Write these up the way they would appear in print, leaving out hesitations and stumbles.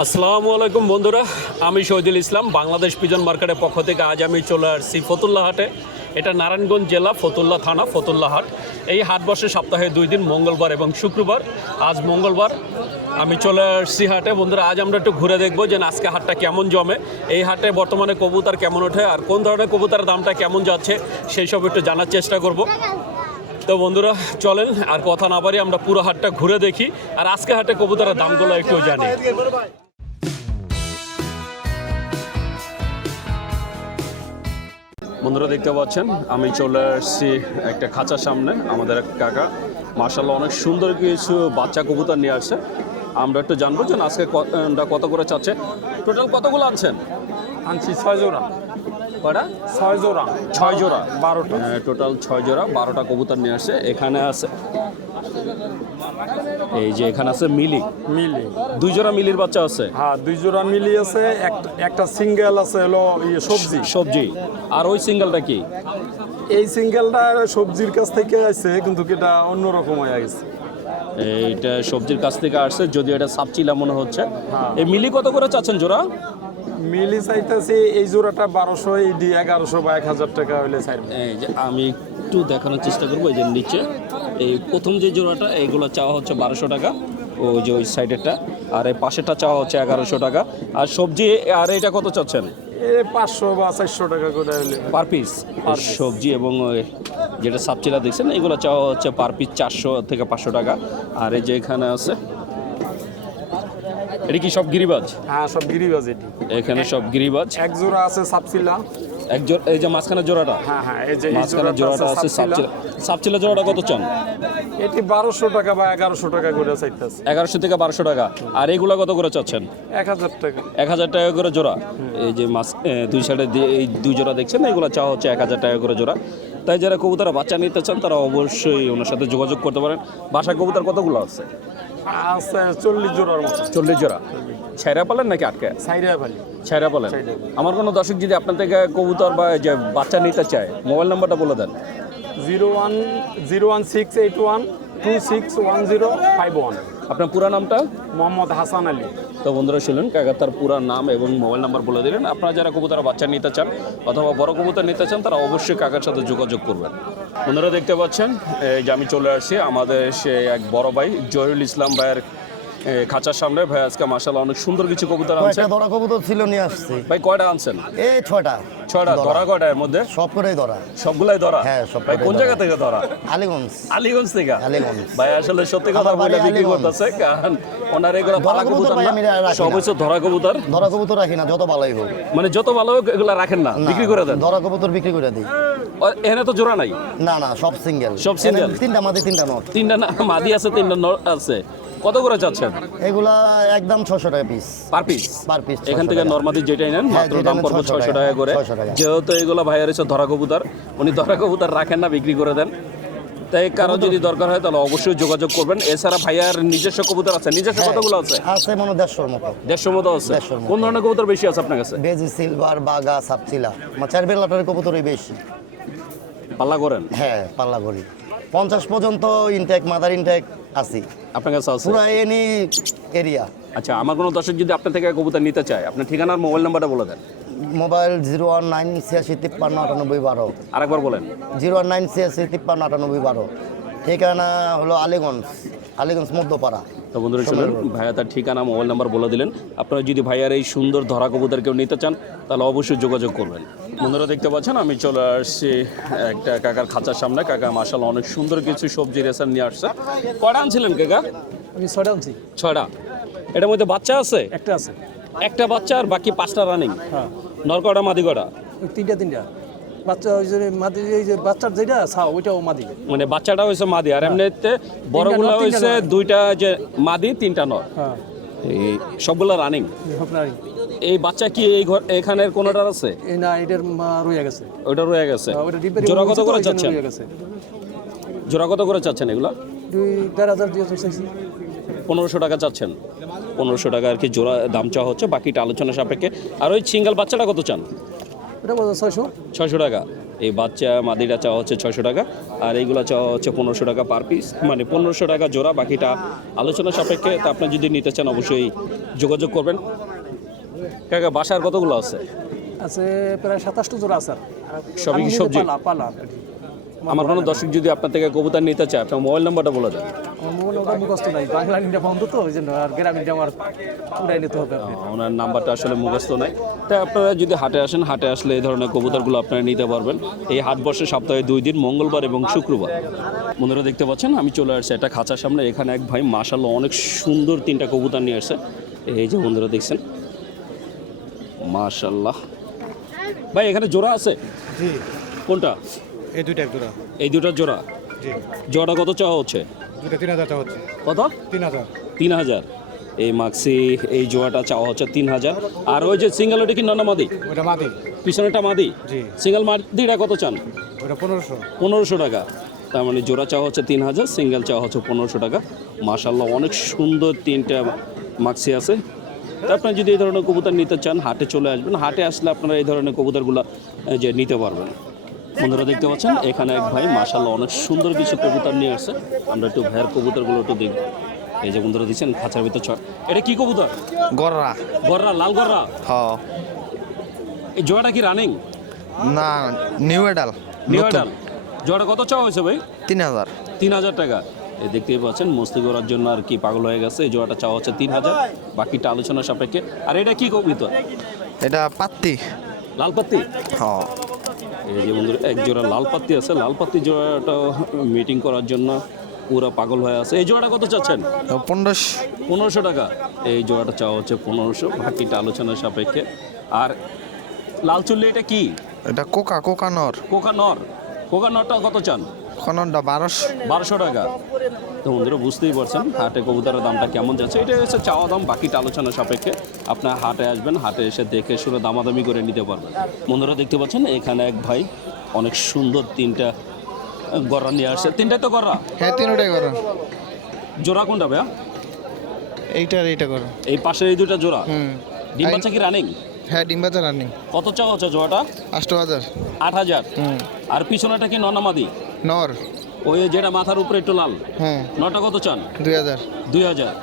আসসালামু আলাইকুম বন্ধুরা, আমি শহীদুল ইসলাম। বাংলাদেশ পিজন মার্কেটের পক্ষ থেকে আজ আমি চলে আসছি ফতুল্লা হাটে। এটা নারায়ণগঞ্জ জেলা ফতুল্লা থানা ফতুল্লা হাট। এই হাট বসে সপ্তাহে 2 দিন, মঙ্গলবার এবং শুক্রবার। আজ মঙ্গলবার আমি চলে আসছি হাটে। বন্ধুরা, আজ আমরা একটু ঘুরে দেখবো যে আজকে হাটটা কেমন জমে, এই হাটে বর্তমানে কবুতর কেমন ওঠে আর কোন ধরনের কবুতরের দামটা কেমন যাচ্ছে সেই সব একটু জানার চেষ্টা করব। তো বন্ধুরা চলেন আর কথা না বাড়ি আমরা পুরো হাটটা ঘুরে দেখি আর আজকে হাটে কবুতরের দামগুলো একটু জানি। বন্ধুরা দেখতে পাচ্ছেন আমি চলে আসছি একটা খাঁচার সামনে। আমাদের এক কাকা মাশাআল্লাহ অনেক সুন্দর কিছু বাচ্চা কবুতর নিয়ে আসছে। আমরা একটু জানবো যে আজকে কত করে চাচ্ছে। টোটাল কতগুলো আনছেন? আনছি 6 জোড়া। কয়টা? 6 জোড়া। 6 জোড়া, 12টা। টোটাল 6 জোড়া, 12টা কবুতর নিয়ে আসছে। এখানে আছে এই যে এখানে আছে মিলি, মিলি 2 জোড়া মিলির বাচ্চা আছে। হ্যাঁ, 2 জোড়া মিলি আছে, একটা সিঙ্গেল আছে হলো সবজি। সবজি। আর ওই সিঙ্গেলটা কি? এই সিঙ্গেলটা সবজির কাছ থেকে আসছে, কিন্তু এটা অন্যরকম হয়ে গেছে। এইটা সবজির কাছ থেকে আসছে, যদিও এটা সাপচিলা মনে হচ্ছে। হ্যাঁ। এই মিলি কত করে চাচ্ছেন জোড়া? মিলি চাইতেছি এই জোড়াটা 1200, এই 1100 বা 1000 টাকা হইলে চাইবে। এই যে আমি একটু দেখানোর চেষ্টা করবো। এই যে নিচে এই প্রথম যে জোড়াটা এইগুলো চাওয়া হচ্ছে 1200 টাকা, ওই যে ওই সাইডেরটা। আর এই পাশেরটা চাওয়া হচ্ছে 1100 টাকা। আর সবজি আর এটা কত চাচ্ছেন? 500 বা 400 টাকা করে হইলে পার পিস সবজি। এবং ওই যেটা সাপচিলা দেখছেন এগুলো চাওয়া হচ্ছে পার পিস 400 থেকে 500 টাকা। আর এই যে এখানে আছে এটা কি সব গিরিবাজ? হ্যাঁ, সব গিরিবাজ। এটি এখানে সব গিরিবাজ। এক জোড়া আছে সাপসিলা। এই যে মাঝখানে জোড়াটা, হ্যাঁ হ্যাঁ, এই যে এই মাঝখানে জোড়াটা আছে সাপচিলা। সাপচিলা জোড়াটা কত চান? এটি 1200 টাকা বা 1100 টাকা করে চাইতেছে। 1100 থেকে 1200 টাকা। আর এগুলা কত করে চাচ্ছেন? 1000 টাকা। 1000 টাকা করে জোড়া। এই যে দুই সাইডে এই 2 জোড়া দেখছেন এগুলো চাওয়া হচ্ছে 1000 টাকা করে জোড়া। তাই যারা কবুতর বাচ্চা নিতে চান তারা অবশ্যই ওনার সাথে যোগাযোগ করতে পারেন। বাসা কবুতর কতগুলো আছে? আছে 40 জোড়ার মতো। 40 জোড়া। ছাইরা পালেন নাকি আটকে? সাইরা ভালি। ছাইরা পালেন। আমার কোনো দর্শক যদি আপনার থেকে কবুতর বা যে বাচ্চা নিতে চায়, মোবাইল নাম্বারটা বলে দেন। 01681261051। আপনার পুরা নামটা? মোহাম্মদ হাসান আলী। তো বন্ধুরা শুনলেন কাকা তার পুরা নাম এবং মোবাইল নাম্বার বলে দিলেন। আপনারা যারা কবুতর বাচ্চা নিতে চান অথবা বড় কবুতর নিতে চান তারা অবশ্যই কাকার সাথে যোগাযোগ করবেন। বন্ধুরা দেখতে পাচ্ছেন এই যে আমি চলে আসছি আমাদের সে এক বড় ভাই জহিরুল ইসলাম ভাইয়ের খাঁচার সামনে। ভাই আজকে মাশাআল্লাহ অনেক সুন্দর কিছু কবুতর আনছেন। কয়টা ধরা কবুতর ছিল নিয়ে আসছি ভাই কয়টা আনছেন? এই 6টা। 6টা। ধরা কয়টা এর মধ্যে? সব করেই ধরা। সবগুলাই ধরা? হ্যাঁ, সব ভাই কটাই কোন ধরা। জায়গা থেকে ধরা? আলীগঞ্জ। আলীগঞ্জ থেকে? আলীগঞ্জ। ভাই আসলে সত্যি কথা আমার বাড়ি বলে বিক্রি আলীগঞ্জ। করতেছে, কারণ ওনার এগুলো ধরা পালা কবুতর কবুতর ভাই না, আমি রাখি সব না। হচ্ছে ধরা কবুতর। ধরা কবুতর রাখি না, যত ভালোই হোক। মানে যত ভালো হোক এগুলো রাখেন না, বিক্রি করে দেন? ধরা কবুতর বিক্রি করে দিই। এখানে তো জোড়া নাই? না না, সব সিঙ্গেল। সব single? 3টা মাদি 3টা নট। 3টা না মাদি আছে, 3টা নর আছে। কত করে চাচ্ছেন? এগুলা একদম 600 টাকা piece. Per piece? Per piece এখান থেকে নরমাদি যেটাই নেন হ্যাঁ, মাত্র যেটা দাম নেন পড়বে 600 600 টাকা করে। 600 টাকা। যেহেতু এগুলো ভাইয়ের হচ্ছে ধরা কবুতর, উনি ধরা কবুতর রাখেন না, বিক্রি করে দেন। তাই কারো যদি দরকার হয় তাহলে অবশ্যই যোগাযোগ করবেন। এছাড়া ভাইয়ার নিজস্ব কবুতর আছে? নিজস্ব কতগুলো আছে? আছে মনে 150 মতো। 150 মতো আছে। 150 মতো। কোন ধরনের কবুতর বেশি আছে আপনার কাছে? বেজি, সিলভার, বাগা, সাপচিলা। আমার 4 বেলাটার কবুতরই বেশি। পাল্লা করেন? হ্যাঁ, পাল্লা করি। 50 পর্যন্ত ইনটেক, মাদার ইনটেক আছে আপনার কাছে আছে? পুরো এনি এরিয়া। আচ্ছা, আমার কোনো দর্শক যদি আপনার থেকে কবুতর নিতে চায় আপনার ঠিকানার মোবাইল নাম্বারটা বলে দেন। মোবাইল 01986539812। আরেকবার বলেন। 01986539812। ঠিকানা হলো আলীগঞ্জ, আলীগঞ্জ মধ্যপাড়া। তো বন্ধুরা শুনুন, ভাইয়া তার ঠিকানা মোবাইল নাম্বার বলে দিলেন। আপনারা যদি ভাইয়ার এই সুন্দর ধরা কবুতর কেউ নিতে চান তাহলে অবশ্যই যোগাযোগ করবেন। বন্ধুরা দেখতে পাচ্ছেন আমি চলে আসছি একটা কাকার খাঁচার সামনে। কাকা মাশাআল্লাহ অনেক সুন্দর কিছু সবজি রেশন নিয়ে আসছে। কয়টা আনছিলেন কাকা? আমি 6টা আনছি। 6টা। এটার মধ্যে বাচ্চা আছে? একটা আছে। একটা বাচ্চা আর বাকি 5টা রানিং। হ্যাঁ, নর কয়টা মাদি কয়টা? 3টা। বাচ্চা ওই যে মাদি, এই যে বাচ্চার যেটা ছাও ওইটাও মাদি। মানে বাচ্চাটা হয়েছে মাদি আর এমনিতে বড়গুলো নর, 3টা হয়েছে নর। 2টা যে মাদি 3টা নর। হ্যাঁ, এই সবগুলো রানিং। আপনার এই বাচ্চা কি এই এখানের কোনটার আছে? এই না, এটার রয়ে গেছে। ওইটা রয়ে গেছে। ওইটা ডিপের জোড়া কত করে চাচ্ছেন? রয়ে গেছে। জোড়া কত করে চাচ্ছেন এগুলা? 2,500 দিয়ে চাইছি। 1500 টাকা চাচ্ছেন। 1500 টাকা আর কি জোড়া দাম চাওয়া হচ্ছে, বাকিটা আলোচনা সাপেক্ষে। আর ওই সিঙ্গেল বাচ্চাটা কত চান? এটা বলছে 600। 600 টাকা। এই বাচ্চা মাদিটা চাওয়া হচ্ছে 600 টাকা, আর এইগুলো চাওয়া হচ্ছে 1500 টাকা পার পিস, মানে 1500 টাকা জোড়া, বাকিটা আলোচনা সাপেক্ষে। তা আপনি যদি নিতে চান অবশ্যই যোগাযোগ করবেন। কাকা বাসার কতগুলো আছে? আছে প্রায় 27টা জোড়া আছে। সবই কি সবজি? পালা আমার কোনো দর্শক যদি আপনার থেকে কবুতর নিতে চায়, আপনার মোবাইল নাম্বারটা বলে দেন। আমার মনে ওটা মুখস্থ নাই, বাংলা ইন্ডিয়া বন্ধ তো ওই জন্য, আর গ্রামীণটা আমার উড়াই নিতে হবে। ওনার নাম্বারটা আসলে মুখস্থ নাই। তাই আপনারা যদি হাটে আসেন, হাটে আসলে এই ধরনের কবুতরগুলো আপনারা নিতে পারবেন। এই হাট বসে সপ্তাহে 2 দিন, মঙ্গলবার এবং শুক্রবার। বন্ধুরা দেখতে পাচ্ছেন আমি চলে আসছি একটা খাঁচার সামনে। এখানে এক ভাই মাশাআল্লাহ অনেক সুন্দর 3টা কবুতর নিয়ে আসছে। এই যে বন্ধুরা দেখছেন, মাশাআল্লাহ। ভাই এখানে জোড়া আছে? জি, কোনটা? এই দুইটা এক জোড়া। এই দুটার জোড়া? জি, জোড়াটা কত চাওয়া হচ্ছে? দুইটা 3000 টাকা হচ্ছে। কত? 3000। 3000। এই মাক্সি এই জোড়াটা চাওয়া হচ্ছে 3000। আর ওই যে সিঙ্গেল, ওটা কি নানা মাদি? ওটা মাদি। পিছনেটা মাদি? জি। সিঙ্গেল মাদিটা কত চান? ওটা 1500। 1500 টাকা। তার মানে জোড়া চাওয়া হচ্ছে 3000, সিঙ্গেল চাওয়া হচ্ছে 1500 টাকা। মাশাআল্লাহ অনেক সুন্দর 3টা মাক্সি আছে। তা আপনারা যদি এই ধরনের কবুতর নিতে চান, হাটে চলে আসবেন। হাটে আসলে আপনারা এই ধরনের কবুতরগুলো যে নিতে পারবেন। বন্ধুরা দেখতে পাচ্ছেন এখানে এক ভাই মাশাআল্লাহ অনেক সুন্দর কিছু কবুতর নিয়ে আসছে। আমরা একটু ভাইয়ের কবুতরগুলো একটু দেখব। এই যে বন্ধুরা দিচ্ছেন খাঁচার ভিতর ছড়। এটা কি কবুতর? গররা। গররা, লাল গররা। হ। এই জোড়াটা কি রানিং? না, নিউ এডাল। নিউ এডাল। জোড়া কত চাওয়া হয়েছে ভাই? 3000। 3000 টাকা। এই দেখতেই পাচ্ছেন মস্তি করার জন্য আর কি পাগল হয়ে গেছে। এই জোড়াটা চাওয়া হচ্ছে 3000, বাকিটা আলোচনা সাপেক্ষে। আর এটা কি কবুতর? এটা পাত্তি। লাল পাত্তি। হ। এই যে বন্ধুরা এক জোড়া লাল পাত্তি আছে। লাল পাত্তি জোড়াটা মিটিং করার জন্য পুরো পাগল হয়ে আছে। এই জোড়াটা কত চাচ্ছেন? 1500। 1500 টাকা। এই জোড়াটা চাওয়া হচ্ছে 1500, বাকিটা আলোচনা সাপেক্ষে। আর লাল চুল্লি এটা কি? এটা কোকা নর। কোকা নর। কোকা নরটা কত চান? খননটা 1200। 1200 টাকা। তো বন্ধুরা বুঝতেই পারছেন হাটে কবুতরের দামটা কেমন যাচ্ছে। এটা হচ্ছে চাওয়া দাম, বাকিটা আলোচনা সাপেক্ষে। আপনার হাটে আসবেন, হাটে এসে দেখে শুনে দামাদামি করে নিতে পারবেন। বন্ধুরা দেখতে পাচ্ছেন এখানে এক ভাই অনেক সুন্দর 3টা গররা নিয়ে আসছে। 3টাই তো গররা? হ্যাঁ, তিনটাই করো। জোড়া কোনটা ভাইয়া? এইটা করো। এই পাশের এই 2টা জোড়া? হুম। ডিম বাচ্চা কি রানিং? হ্যাঁ, ডিম বাচ্চা রানিং। কত চাওয়া হচ্ছে জোড়াটা? 8000। 8000। হুম। আর পিছনেটা কি ননামাদি? নর। ওই যেটা মাথার উপরে একটু লাল, হ্যাঁ। নটা কত চান? 2000। 2000।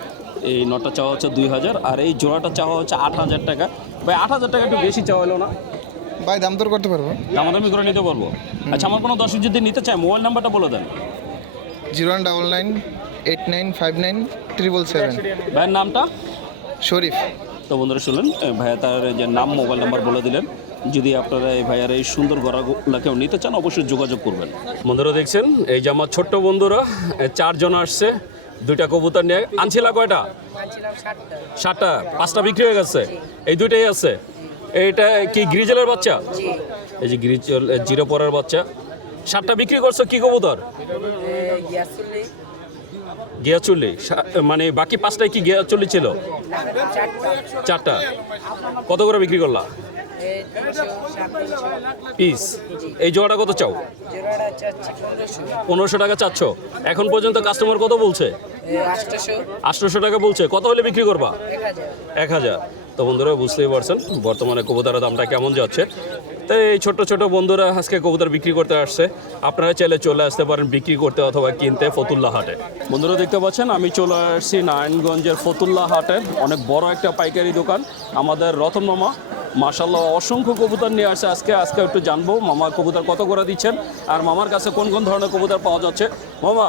এই নটা চাওয়া হচ্ছে 2000, আর এই জোড়াটা চাওয়া হচ্ছে 8000 টাকা। ভাই 8000 টাকা একটু বেশি চাওয়া হলো না? ভাই দাম দর করতে পারবো। দামাদামি করে নিতে পারবো। আচ্ছা, আমার কোনো দর্শক যদি নিতে চায় মোবাইল নাম্বারটা বলে দেন। 0199895977। ভাইয়ের নামটা? শরীফ। তো বন্ধুরা শুনলেন, ভাইয়া তার যে নাম, মোবাইল নাম্বার বলে দিলেন। যদি আপনারা এই ভাইয়ার এই সুন্দর গড়াগুলাকেও নিতে চান অবশ্যই যোগাযোগ করবেন। বন্ধুরা দেখছেন এই যে আমার ছোট্ট বন্ধুরা 4 জন আসছে 2টা কবুতর নিয়ে। আনছিলা কয়টা? 7টা। 5টা বিক্রি হয়ে গেছে, এই 2টাই আছে। এইটা কি গ্রিজেলের বাচ্চা? এই যে গ্রিজেল জিরো পরের বাচ্চা। 7টা বিক্রি করছো। কি কবুতর? গিয়াচুল্লি। মানে বাকি 5টায় কি গিয়াচুল্লি ছিল? 4টা। কত করে বিক্রি করলা পিস? এই জোড়াটা কত চাও? 1500 টাকা চাচ্ছ। এখন পর্যন্ত কাস্টমার কত বলছে? 800 টাকা বলছে। কত হলে বিক্রি করবা? 1000। তো বন্ধুরা বুঝতেই পারছেন বর্তমানে কবুতরের দামটা কেমন যাচ্ছে। তাই এই ছোট ছোট বন্ধুরা আজকে কবুতর বিক্রি করতে আসছে। আপনারা চাইলে চলে আসতে পারেন বিক্রি করতে অথবা কিনতে ফতুল্লা হাটে। বন্ধুরা দেখতে পাচ্ছেন আমি চলে আসছি নারায়ণগঞ্জের ফতুল্লা হাটের অনেক বড় একটা পাইকারি দোকান। আমাদের রতন মামা মাশাআল্লাহ অসংখ্য কবুতর নিয়ে আসছে আজকে একটু জানবো মামা কবুতর কত করে দিচ্ছেন আর মামার কাছে কোন কোন ধরনের কবুতর পাওয়া যাচ্ছে। মামা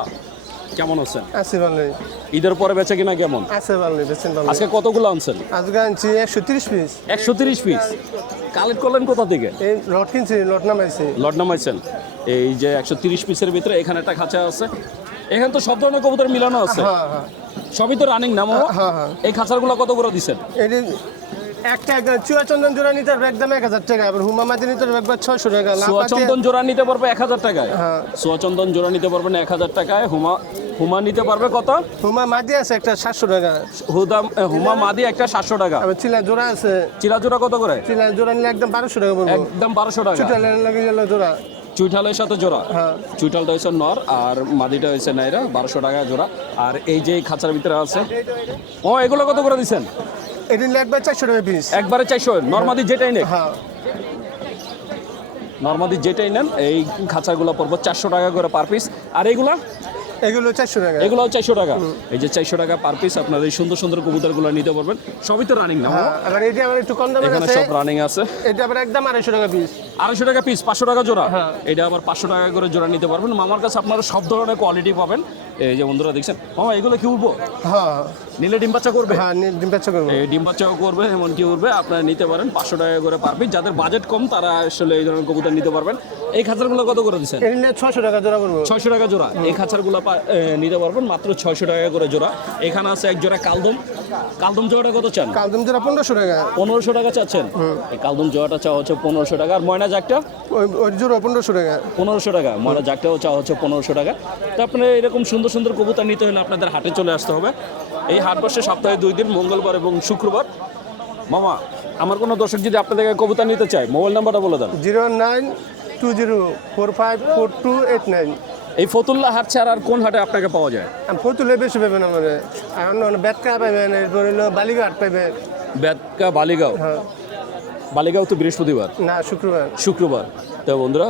কেমন আছেন? আছে ভালোই। ঈদের পরে বেচে কিনা কেমন? আছে ভালোই, বেচেন ভালো। আজকে কতগুলো আনছেন? আজকে আনছি 130 পিস। 130 পিস কালেক্ট করলেন কোথা থেকে? এই লট কিনছি, লট নামাইছি। লট নামাইছেন। এই যে 130 পিসের ভিতরে এখানে একটা খাঁচা আছে। এখানে তো সব ধরনের কবুতর মিলানো আছে। হ্যাঁ হ্যাঁ সবই তো রানিং না মামা? হ্যাঁ হ্যাঁ। এই খাঁচাগুলো কত করে দিচ্ছেন? এটি একটা চুয়াচন্দন জোড়া নিতে পারবে একদম 1000 টাকা, আবার হুমামাতি নিতে পারবে একবার 600 টাকা। সোয়াচন্দন জোড়া নিতে পারবে 1000 টাকায়। হ্যাঁ। সোয়াচন্দন জোড়া নিতে পারবেন 1000 টাকায়। হুমা নিতে পারবে কত? হুমা মাদি আছে একটা 700 টাকা। হুমা মাদি একটা 700 টাকা। আবার চিলা জোড়া আছে। চিলা জোড়া কত করে? চিলা জোড়া নিলে একদম 1200 টাকা পড়বে। একদম 1200 টাকা। চুটা লাগে গেল জোড়া। চুইঠালের সাথে জোড়া। হ্যাঁ। চুইঠালটা হচ্ছে নর আর মাদিটা হচ্ছে নাইরা, 1200 টাকা জোড়া। আর এই যে খাঁচার ভিতরে আছে ও এগুলো কত করে দিচ্ছেন? এটি নিলে একবার 400 টাকা পিস। একবারে 400 নর মাদি যেটাই নেই। হ্যাঁ। নর্মালি যেটাই নেন এই খাঁচাগুলো পড়বো 400 টাকা করে পার পিস। আর এইগুলা এগুলো 400 টাকা। এগুলো 400 টাকা। এই যে 400 টাকা পার পিস আপনার এই সুন্দর সুন্দর কবুতরগুলো নিতে পারবেন। সবই তো রানিং না? আবার এটা আবার একটু কম দামে এখানে আছে, সব রানিং আছে। এটা আবার একদম 250 টাকা পিস। 250 টাকা পিস, 500 টাকা জোড়া। এটা আবার 500 টাকা করে জোড়া নিতে পারবেন। মামার কাছে আপনারা সব ধরনের কোয়ালিটি পাবেন। এই যে বন্ধুরা দেখছেন, মামা এগুলো কি উঠবো? হ্যাঁ নিলে ডিম বাচ্চা করবে? হ্যাঁ, ডিম বাচ্চা করবো। এই ডিম বাচ্চাও করবে, এমন কি উঠবে, আপনারা নিতে পারেন 500 টাকা করে পার পিস। যাদের বাজেট কম তারা আসলে এই ধরনের কবুতর নিতে পারবেন। এই খাঁচারগুলো কত করে দিচ্ছেন? এটা নিয়ে 600 টাকা জোড়া পড়বো। 600 টাকা জোড়া। এই খাঁচারগুলো নিতে পারবেন মাত্র 600 টাকা করে জোড়া। এখানে আছে এক জোড়া কালদম। কালদম জোড়াটা কত চান? কালদম জোড়া 1500 টাকা। 1500 টাকা চাচ্ছেন? এই কালদম জোড়াটা চাওয়া হচ্ছে 1500 টাকা। আর ময়না জাগটা? ওই জোড়া 1500 টাকা। 1500 টাকা। ময়না জাগটাও চাওয়া হচ্ছে 1500 টাকা। তো আপনার এরকম সুন্দর সুন্দর কবুতর নিতে হলে আপনাদের হাটে চলে আসতে হবে। এই হাট বসে সপ্তাহে 2 দিন, মঙ্গলবার এবং শুক্রবার। মামা, আমার কোনো দর্শক যদি আপনাদের কাছে কবুতর নিতে চায়, মোবাইল নাম্বারটা বলে দেন। 09204542889। এই ফতুল্লা হাট ছাড়া আর কোন হাটে আপনাকে পাওয়া যায়? ফতুলে বেশি পাবেন আমাদের, অন্য বেতকা পাবেন, এরপর হলো বালিঘাট পাবেন। বেতকা বালিগাঁও? হ্যাঁ। বালিগাঁও তো বৃহস্পতিবার, না শুক্রবার। শুক্রবার। তো বন্ধুরা,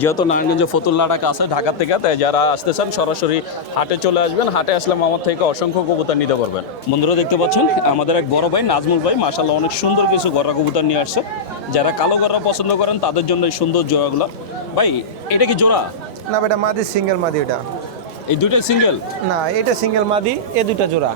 যেহেতু নারায়ণগঞ্জে ফতুল্লাটা কাছে ঢাকা থেকে, তাই যারা আসতে চান সরাসরি হাটে চলে আসবেন। হাটে আসলে আমার থেকে অসংখ্য কবুতর নিতে পারবেন। বন্ধুরা দেখতে পাচ্ছেন আমাদের এক বড় ভাই নাজমুল ভাই মাশাআল্লাহ অনেক সুন্দর কিছু গররা কবুতর নিয়ে আসছে। যারা কালো গররা পছন্দ করেন তাদের জন্য এই সুন্দর জোড়াগুলো। ভাই এটা কি জোড়া? না বেটা, মাদি সিঙ্গেল মাদি এটা। এই দুইটা সিঙ্গেল? না, এটা সিঙ্গেল মাদি, এ দুইটা জোড়া।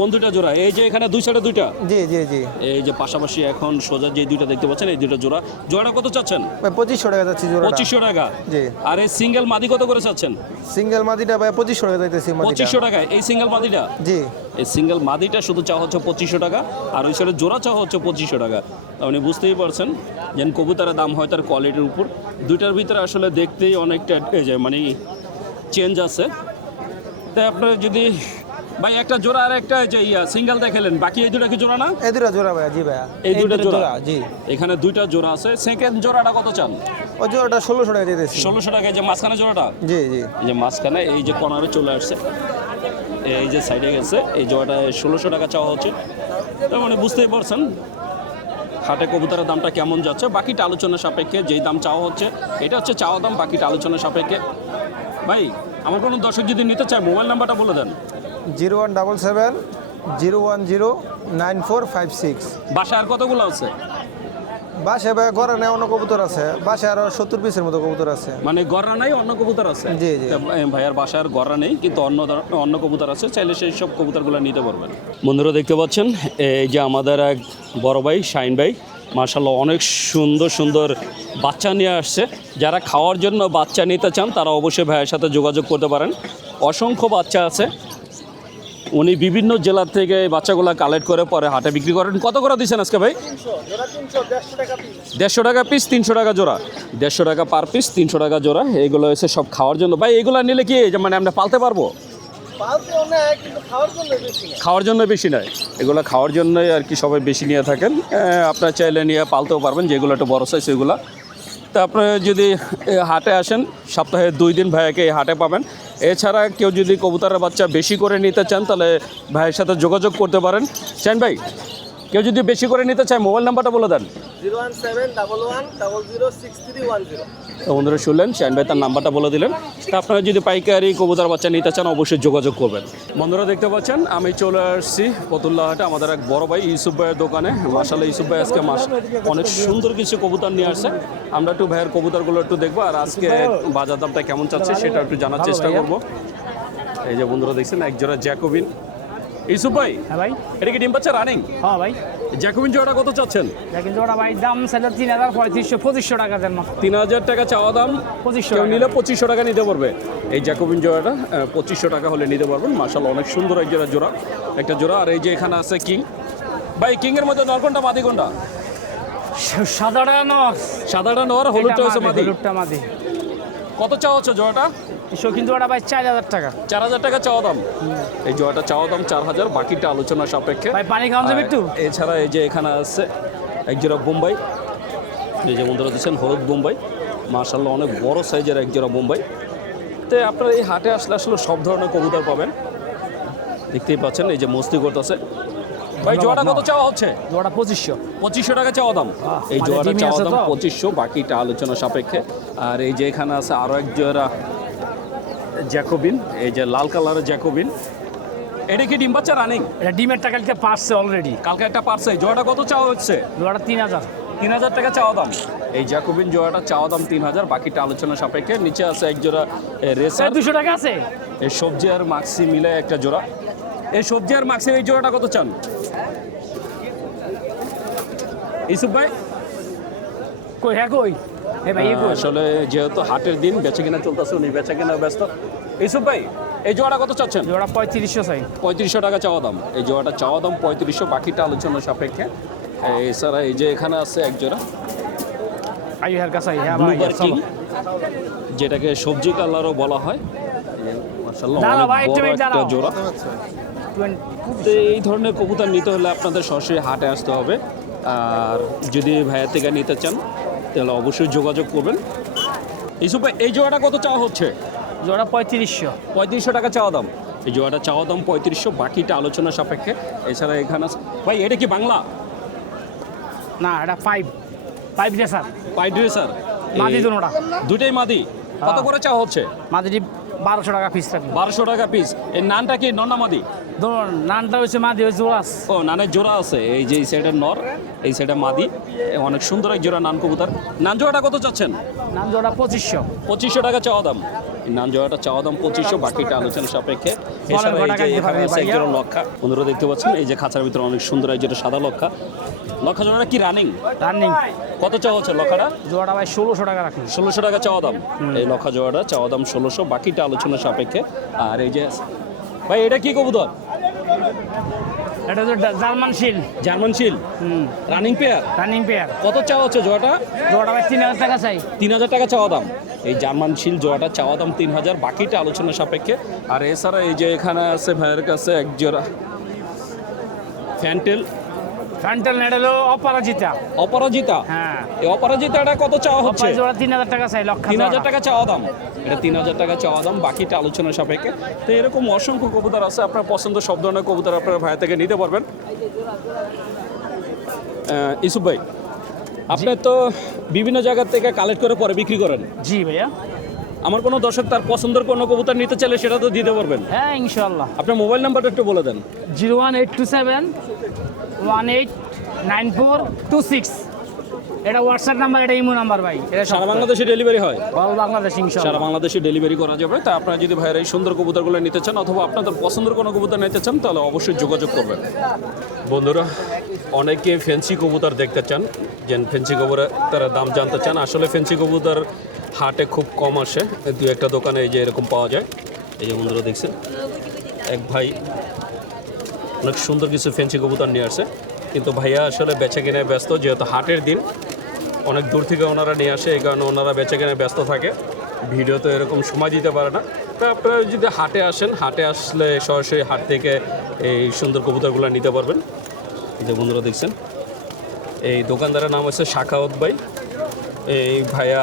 কোন দুইটা জোড়া? এই যে এখানে দুই সাইডে দুইটা? জি জি জি। এই যে পাশাপাশি এখন সোজা যে দুইটা দেখতে পাচ্ছেন, এই দুইটা জোড়া। জোড়াটা কত চাচ্ছেন? ভাই 2500 টাকা যাচ্ছে জোড়া। 2500 টাকা? জি। আর এই সিঙ্গেল মাদি কত করে চাচ্ছেন? সিঙ্গেল মাদিটা ভাই 2500 টাকা যাইতেছি মাদিটা। 2500 টাকা এই সিঙ্গেল মাদিটা? জি। এই সিঙ্গেল মাদিটা শুধু চাওয়া হচ্ছে 2500 টাকা, আর ওই সাইডে জোড়া চাওয়া হচ্ছে 2500 টাকা। আপনি বুঝতেই পারছেন যে কবুতরের দাম হয় তার কোয়ালিটির উপর। দুইটার ভিতরে আসলে দেখতেই অনেকটা মানে চেঞ্জ আছে। তাই আপনার যদি ভাই একটা জোড়া আর একটা যে সিঙ্গেল দেখালেন, বাকি এই দুটা কি জোড়া না? এই দুটা জোড়া ভাই। জি ভাই, এই দুটা জোড়া? জি। এখানে দুইটা জোড়া আছে। সেকেন্ড জোড়াটা কত চান? ওই জোড়াটা 1600 টাকা দিতেছি। 1600 টাকা। যে মাঝখানে জোড়াটা? জি জি। এই যে মাঝখানে এই যে কর্নারে চলে আসছে, এই যে সাইডে গেছে, এই জোড়াটা 1600 টাকা চাওয়া হচ্ছে। তার মানে বুঝতেই পারছেন হাটে কবুতরের দামটা কেমন যাচ্ছে। বাকিটা আলোচনা সাপেক্ষে, যেই দাম চাওয়া হচ্ছে এটা হচ্ছে চাওয়া দাম, বাকিটা আলোচনা সাপেক্ষে। ভাই, আমার কোনো দর্শক যদি নিতে চায় মোবাইল নাম্বারটা বলে দেন। 0177-010-9456। বাসায় আর কতগুলো আছে? বাসায় ভাই গড়া নেই, অন্য কবুতর আছে। বাসায় আরো 70 পিসের মতো কবুতর আছে। মানে গররা নাই, অন্য কবুতর আছে? জি, জি। ভাইয়ার বাসার গররা নেই, কিন্তু অন্য কবুতর আছে, চাইলে সেই সব কবুতরগুলো নিতে পারবেন। বন্ধুরা দেখতে পাচ্ছেন এই যে আমাদের এক বড় ভাই শাহিন ভাই মাশাআল্লাহ অনেক সুন্দর সুন্দর বাচ্চা নিয়ে আসছে। যারা খাওয়ার জন্য বাচ্চা নিতে চান তারা অবশ্যই ভাইয়ের সাথে যোগাযোগ করতে পারেন। অসংখ্য বাচ্চা আছে, উনি বিভিন্ন জেলা থেকে এই বাচ্চাগুলো কালেক্ট করে পরে হাটে বিক্রি করেন। কত করে দিচ্ছেন আজকে ভাই? 150 টাকা পিস, 300 টাকা জোড়া। 150 টাকা পার পিস, 300 টাকা জোড়া। এইগুলো হচ্ছে সব খাওয়ার জন্য। ভাই এগুলো নিলে কি মানে আমরা পালতে পারবো? খাওয়ার জন্য বেশি নয়, এগুলো খাওয়ার জন্যই আর কি সবাই বেশি নিয়ে থাকেন। আপনারা চাইলে নিয়ে পালতেও পারবেন, যেগুলো একটু বড় সাইজ সেগুলো। তা আপনারা যদি হাটে আসেন সপ্তাহে 2 দিন ভাইয়াকে এই হাটে পাবেন। এছাড়া কেউ যদি কবুতরের বাচ্চা বেশি করে নিতে চান তাহলে ভাইয়ের সাথে যোগাযোগ করতে পারেন। চান ভাই, কেউ যদি বেশি করে নিতে চায় মোবাইল নাম্বারটা বলে দেন। 01711006310। তো বন্ধুরা শুনলেন, শাহিন ভাই তার নাম্বারটা বলে দিলেন। তা আপনারা যদি পাইকারি কবুতর বাচ্চা নিতে চান অবশ্যই যোগাযোগ করবেন। বন্ধুরা দেখতে পাচ্ছেন আমি চলে আসছি ফতুল্লা হাটে আমাদের এক বড় ভাই ইউসুফ ভাইয়ের দোকানে। মাশাআল্লাহ ইউসুফ ভাই আজকে অনেক সুন্দর কিছু কবুতর নিয়ে আসছে। আমরা একটু ভাইয়ের কবুতরগুলো একটু দেখবো, আর আজকে বাজার দামটা কেমন চাচ্ছে সেটা একটু জানার চেষ্টা করব। এই যে বন্ধুরা দেখছেন একজোড়া জ্যাকোবিন। ইউসুফ ভাই, হ্যাঁ ভাই। এটা কি ডিম বাচ্চা রানিং? হ্যাঁ ভাই। জ্যাকোবিন জোড়াটা কত চাচ্ছেন? দেখেন জোড়া ভাই দাম সেটা 3500 টাকা দেন। 3000 টাকা চাওয়া দাম, 2500 কেউ টাকা। নিলে 2500 টাকা নিতে পারবে। এই জ্যাকোবিন জোড়াটা 2500 টাকা হলে নিতে পারবেন। মাশাআল্লাহ অনেক সুন্দর এক জোড়া একটা জোড়া। আর এই যে এখানে আছে কিং। ভাই কিং এর মধ্যে নর কোনটা মাদি কোনটা? সাদাটা নর। সাদাটা নর, হলুদটা হচ্ছে মাদি। হলুদটা মাদি। কত চাওয়া হচ্ছে জোড়াটা? শৌখিন জোড়া ভাই 4000 টাকা। 4000 টাকা চাওয়া দাম। এই জোড়াটা চাওয়া দাম 4000, বাকিটা আলোচনা সাপেক্ষে। ভাই পানি খাওয়ান যাবে একটু? এছাড়া এই যে এখানে আছে এক জোড়া বোম্বাই। এই যে বন্ধুরা দিচ্ছেন হলুদ বোম্বাই, মাশাআল্লাহ অনেক বড় সাইজের এক জোড়া বোম্বাই। তো আপনারা এই হাটে আসলে সব ধরনের কবুতর পাবেন। দেখতেই পাচ্ছেন এই যে মস্তি করতেছে ভাই জোড়াটা কত চাওয়া হচ্ছে? জোড়া 2500। 2500 টাকা চাওয়া দাম। এই মানে জোড়াটা ডিমে চাওয়া আছে দাম তো? 2500, বাকিটা আলোচনা সাপেক্ষে। আর এই যে এখানে আছে আরো এক জোড়া জ্যাকোবিন, এই যে লাল কালারের জ্যাকোবিন। এটা কি ডিম বাচ্চা রানিং? এটা ডিমের টাকা লিখতে পারছে অলরেডি। কালকে একটা পারছে। জোড়াটা কত চাওয়া হচ্ছে? জোড়াটা 3000। 3000 টাকা চাওয়া দাম। এই জ্যাকোবিন জোড়াটা চাওয়া দাম 3000, বাকিটা আলোচনা সাপেক্ষে। নিচে আছে এক জোড়া রেসার। 200 টাকা আছে। এই সবজি আর মাক্সি মিলে একটা জোড়া। এই সবজি আর মাক্সির এই জোড়াটা কত চান ইসুফ ভাই? কই হ্যাঁ কই এ ভাই কই? আসলে যেহেতু হাটের দিন, বেচে কিনা চলতেছে, উনি বেচে কিনা ব্যস্ত। ইসুফ ভাই এই জোড়াটা কত চাচ্ছেন? জোড়া 3500 চাই। 3500 টাকা চাওয়া দাম। এই জোড়াটা চাওয়া দাম 3500, বাকিটা আলোচনা সাপেক্ষে। এছাড়া এই যে এখানে আছে এক জোড়া আইহার কাছে হ্যাঁ ভাই ব্লুবার কিং, চলো। যেটাকে সবজি কালারও বলা হয়। মাশাআল্লাহ দাঁড়াও ভাই, অনেক একটু বড় মিনিট একটা দাঁড়াও। জোড়া। তো এই ধরনের কবুতর নিতে হলে আপনাদের সরাসরি হাটে আসতে হবে। আর যদি ভাইয়ের থেকে নিতে চান তাহলে অবশ্যই যোগাযোগ করবেন। ইসুফ ভাই এই জোড়াটা কত চাওয়া হচ্ছে? জোড়া 3500। 3500 টাকা চাওয়া দাম। এই জোড়াটা চাওয়া দাম 3500, বাকিটা আলোচনা সাপেক্ষে। এছাড়া এখানে ভাই এটা কি বাংলা? না এটা 5 ড্রেসার। পাই ড্রেসার মাদি দুটোটা। দুটাই মাদি। কত করে চাওয়া হচ্ছে? মাদিটি 1200 টাকা পিস থাকবে। 1200 টাকা পিস। এই নানটা কি নন্না মাদি? ধরুন নানটা হচ্ছে মাদি, হচ্ছে জোড়াস। ও নানের জোড়া আছে। এই যে এই সাইডের নর, এই সাইডে মাদি। অনেক সুন্দর এক জোড়া নান কবুতর। নান জোড়াটা কত চাচ্ছেন? নান জোড়া 2500। 2500 টাকা চাওয়া দাম। এই নান জোড়াটা চাওয়া দাম 2500, বাকিটা আলোচনা সাপেক্ষে। এছাড়া এই যে এখানে আছে এক জোড়া লক্ষা। বন্ধুরা দেখতে পাচ্ছেন এই যে খাঁচার ভিতরে অনেক সুন্দর এই যেটা সাদা লক্ষা। লক্ষা জোড়াটা কি রানিং? রানিং। কত চাওয়া হচ্ছে লক্ষাটা? জোড়াটা ভাই 1600 টাকা রাখুন। 1600 টাকা চাওয়া দাম। এই লক্ষা জোড়াটা চাওয়া দাম 1600, বাকিটা আলোচনা সাপেক্ষে। আর এই যে ভাই এটা কি কবুতর? এটা হচ্ছে জার্মান শিল। জার্মান শিল রানিং পেয়ার। Running pair. কত চাওয়া হচ্ছে জোড়াটা? জোড়াটা ভাই 3000 টাকা চাই। 3000 টাকা চাওয়া দাম। এই জার্মান শিল জোড়াটা চাওয়া দাম 3000, বাকিটা আলোচনা সাপেক্ষে। আর এছাড়া এই যে এখানে আছে ভাইয়ের কাছে এক জোড়া ফ্যান্টেল। ফ্যান্টেল নেট হলো অপরাজিতা। অপরাজিতা। হ্যাঁ। এই অপরাজিতাটা কত চাওয়া হচ্ছে? জোড়া 3000 টাকা চাই। লক্ষা 3000 টাকা চাওয়া দাম। এটা 3000 টাকা চাওয়া দাম, বাকিটা আলোচনা সাপেক্ষে। তো এরকম অসংখ্য কবুতর আছে। আপনার পছন্দ সব ধরনের কবুতর আপনার ভাই থেকে নিতে পারবেন। ইসুফ ভাই আপনার তো বিভিন্ন জায়গা থেকে কালেক্ট করে পরে বিক্রি করেন। জি ভাইয়া। আমার কোনো দর্শক তার পছন্দের কোনো কবুতর নিতে চাইলে সেটা তো দিতে পারবেন। হ্যাঁ ইনশাআল্লাহ। আপনার মোবাইল নাম্বারটা একটু বলে দেন। 01827 189426। এটা হোয়াটসঅ্যাপ নাম্বার, এটা ইমো নাম্বার ভাই। এটা সারা বাংলাদেশে ডেলিভারি হয়? অল বাংলাদেশ সারা ইনশাআল্লাহ। বাংলাদেশে ডেলিভারি করা যাবে। তা আপনারা যদি ভাইয়ের এই সুন্দর কবুতরগুলো নিতে চান অথবা আপনাদের পছন্দের কোনো কবুতর নিতে চান তাহলে অবশ্যই যোগাযোগ করবেন। বন্ধুরা অনেকে ফেন্সি কবুতর দেখতে চান, যে ফেন্সি কবুতর তারা দাম জানতে চান। আসলে ফেন্সি কবুতর হাটে খুব কম আসে, দু একটা দোকানে এই যে এরকম পাওয়া যায়। এই যে বন্ধুরা দেখছেন এক ভাই অনেক সুন্দর কিছু ফেন্সি কবুতর নিয়ে আসে, কিন্তু ভাইয়া আসলে বেচা কেনায় ব্যস্ত। যেহেতু হাটের দিন অনেক দূর থেকে ওনারা নিয়ে আসে, এই কারণে ওনারা বেচা কেনায় ব্যস্ত থাকে, ভিডিও তো এরকম সময় দিতে পারে না। তো আপনারা যদি হাটে আসেন, হাটে আসলে সরাসরি হাট থেকে এই সুন্দর কবুতরগুলো নিতে পারবেন। এই যে বন্ধুরা দেখছেন এই দোকানদারের নাম হচ্ছে শাখাওয়াত ভাই। এই ভাইয়া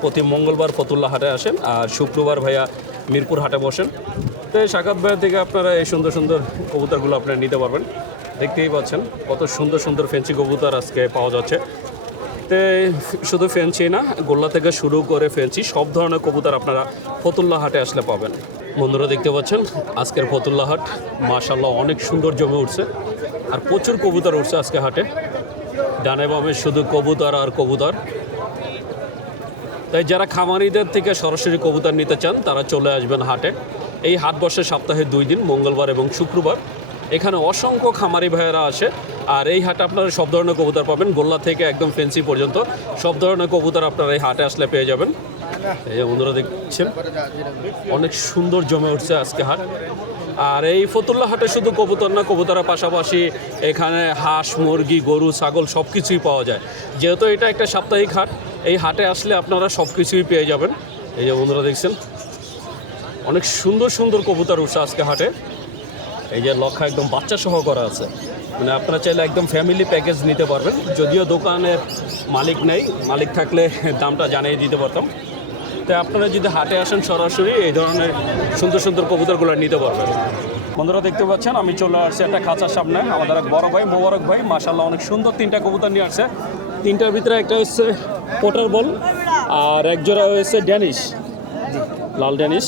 প্রতি মঙ্গলবার ফতুল্লা হাটে আসেন, আর শুক্রবার ভাইয়া মিরপুর হাটে বসেন। তো এই শাখাওয়াত ভাইয়ের থেকে আপনারা এই সুন্দর সুন্দর কবুতরগুলো আপনারা নিতে পারবেন। দেখতেই পাচ্ছেন কত সুন্দর সুন্দর ফেন্সি কবুতর আজকে পাওয়া যাচ্ছে। তো শুধু ফেন্সি না, গোল্লা থেকে শুরু করে ফেন্সি সব ধরনের কবুতর আপনারা ফতুল্লা হাটে আসলে পাবেন। বন্ধুরা দেখতে পাচ্ছেন আজকের ফতুল্লা হাট মাশাআল্লাহ অনেক সুন্দর জমে উঠছে, আর প্রচুর কবুতর উঠছে আজকে হাটে। ডানে বামে শুধু কবুতর আর কবুতর। তাই যারা খামারিদের থেকে সরাসরি কবুতর নিতে চান তারা চলে আসবেন হাটে। এই হাট বসে সপ্তাহে 2 দিন, মঙ্গলবার এবং শুক্রবার। এখানে অসংখ্য খামারি ভাইয়েরা আসে, আর এই হাটে আপনারা সব ধরনের কবুতর পাবেন, গোল্লা থেকে একদম ফেন্সি পর্যন্ত সব ধরনের কবুতর আপনারা এই হাটে আসলে পেয়ে যাবেন। এই যে বন্ধুরা দেখছেন অনেক সুন্দর জমে উঠছে আজকে হাট। আর এই ফতুল্লা হাটে শুধু কবুতর না, কবুতরের পাশাপাশি এখানে হাঁস, মুরগি, গরু, ছাগল সব কিছুই পাওয়া যায়। যেহেতু এটা একটা সাপ্তাহিক হাট, এই হাটে আসলে আপনারা সব কিছুই পেয়ে যাবেন। এই যে বন্ধুরা দেখছেন অনেক সুন্দর সুন্দর কবুতর উঠছে আজকে হাটে। এই যে লক্ষা একদম বাচ্চা সহ করা আছে, মানে আপনারা চাইলে একদম ফ্যামিলি প্যাকেজ নিতে পারবেন। যদিও দোকানের মালিক নেই, মালিক থাকলে দামটা জানিয়ে দিতে পারতাম। তাই আপনারা যদি হাটে আসেন সরাসরি এই ধরনের সুন্দর সুন্দর কবুতরগুলো নিতে পারবেন। বন্ধুরা দেখতে পাচ্ছেন আমি চলে আসছি একটা খাঁচার সামনে, আমাদের এক বড় ভাই মোবারক ভাই মাশাআল্লাহ অনেক সুন্দর 3টা কবুতর নিয়ে আসছে। 3টার ভিতরে একটা হচ্ছে পোটার বল আর এক জোড়া হয়েছে ড্যানিশ, লাল ড্যানিশ